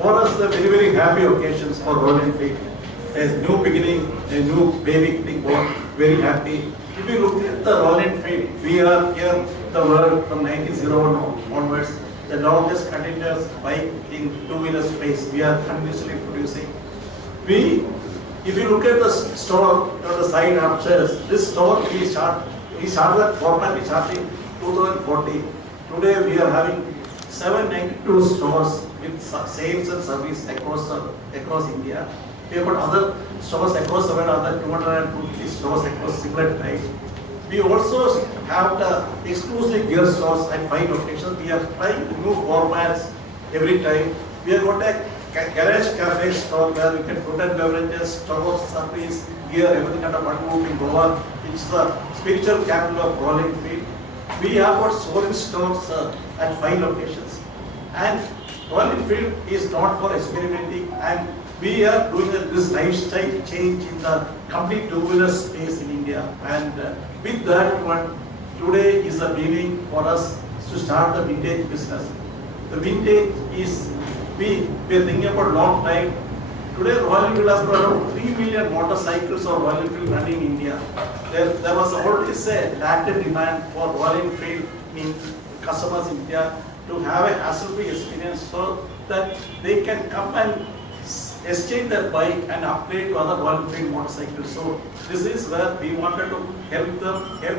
For us, the very, very happy occasions for Royal Enfield. A new beginning, a new baby getting born, very happy. If you look at the Royal Enfield, we are here in the world from 1901 onwards, the longest continuous bike in two-wheeler space. We are continuously producing. If you look at the store on the side upstairs, this store we started that format we started in 2014. Today we are having 792 stores with sales and service across India. We have got other stores across the world, other 250 stores across similar types. We also have the exclusive gear stores at 5 locations. We are trying new formats every time. We have got a garage cafe store where we can food and beverages, stores, service, gear, everything under one roof in Goa, which is the spiritual capital of Royal Enfield. We have got solar stores at 5 locations. And Royal Enfield is not for experimenting, and we are doing this lifestyle change in the complete two-wheeler space in India. And with that one, today is a beginning for us to start the vintage business. The vintage is, we are thinking about long time. Today Royal Enfield has got around 3 million motorcycles or Royal Enfield running in India. There was always a latent demand for Royal Enfield in customers in India to have a hassle-free experience so that they can come and exchange their bike and upgrade to other Royal Enfield motorcycles. So this is where we wanted to help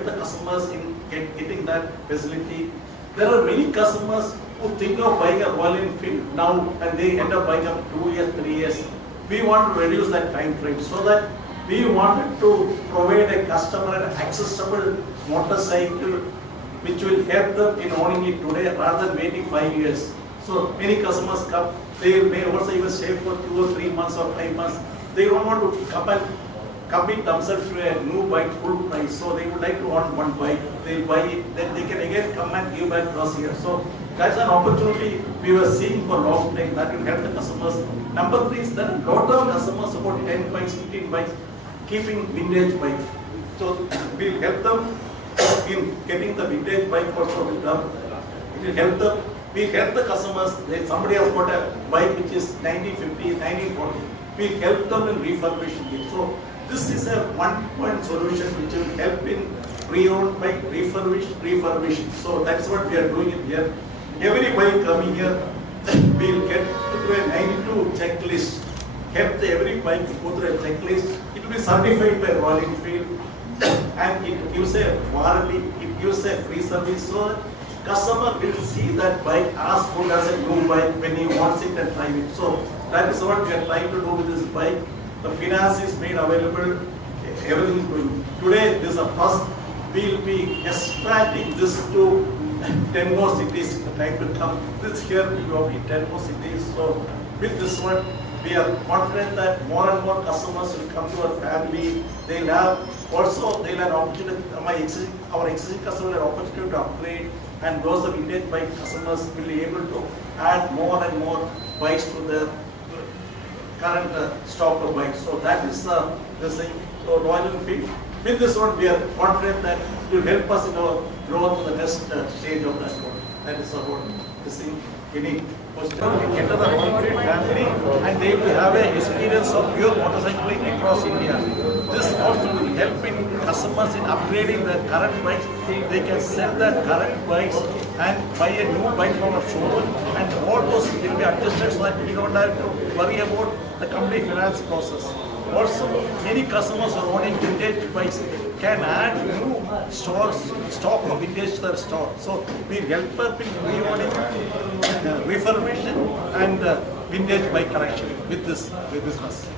the customers in getting that facility. There are many customers who think of buying a Royal Enfield now and they end up buying up 2 years, 3 years. We want to reduce that time frame so that we wanted to provide a customer an accessible motorcycle which will help them in owning it today rather than waiting 5 years. So many customers come, they may also even stay for 2 or 3 months or 5 months. They don't want to come and commit themselves to a new bike full price. So they would like to own one bike, they'll buy it, then they can again come and give back last year. So that's an opportunity we were seeing for long time that will help the customers. Number 3 is that a lot of customers, about 10 bikes, 15 bikes, keeping vintage bikes. So we'll help them in getting the vintage bike also with them. It will help them. We help the customers. Somebody has got a bike which is 1950, 1940. We help them in refurbishing it. So this is a one-point solution which will help in pre-owned bike refurbishing. So that's what we are doing it here. Every bike coming here, we'll get to a 92 checklist. Help every bike to go through a checklist. It will be certified by Royal Enfield, and it gives a warranty. It gives a free service. So customer will see that bike as good as a new bike when he wants it and drive it. So that is what we are trying to do with this bike. The finance is made available, everything is going. Today, this is a first, we will be expanding this to 10 more cities in the time to come. This year will be 10 more cities. So with this one, we are confident that more and more customers will come to our family. They'll have an opportunity, our existing customers will have opportunity to upgrade, and those of vintage bike customers will be able to add more and more bikes to their current stock of bikes. So that is the thing. So Royal Enfield, with this one, we are confident that it will help us in our growth to the next stage of that one. That is about this thing. Any question? Enter the Royal Enfield family, and they will have an experience of pure motorcycling across India. This also will help in customers in upgrading their current bikes. They can sell their current bikes and buy a new bike from a showroom, and all those will be adjusted so that we don't have to worry about the complete finance process. Also, many customers who are owning vintage bikes can add new stock of vintage to their store. So we help them in re-owning, refurbishing and vintage bike collection with this business.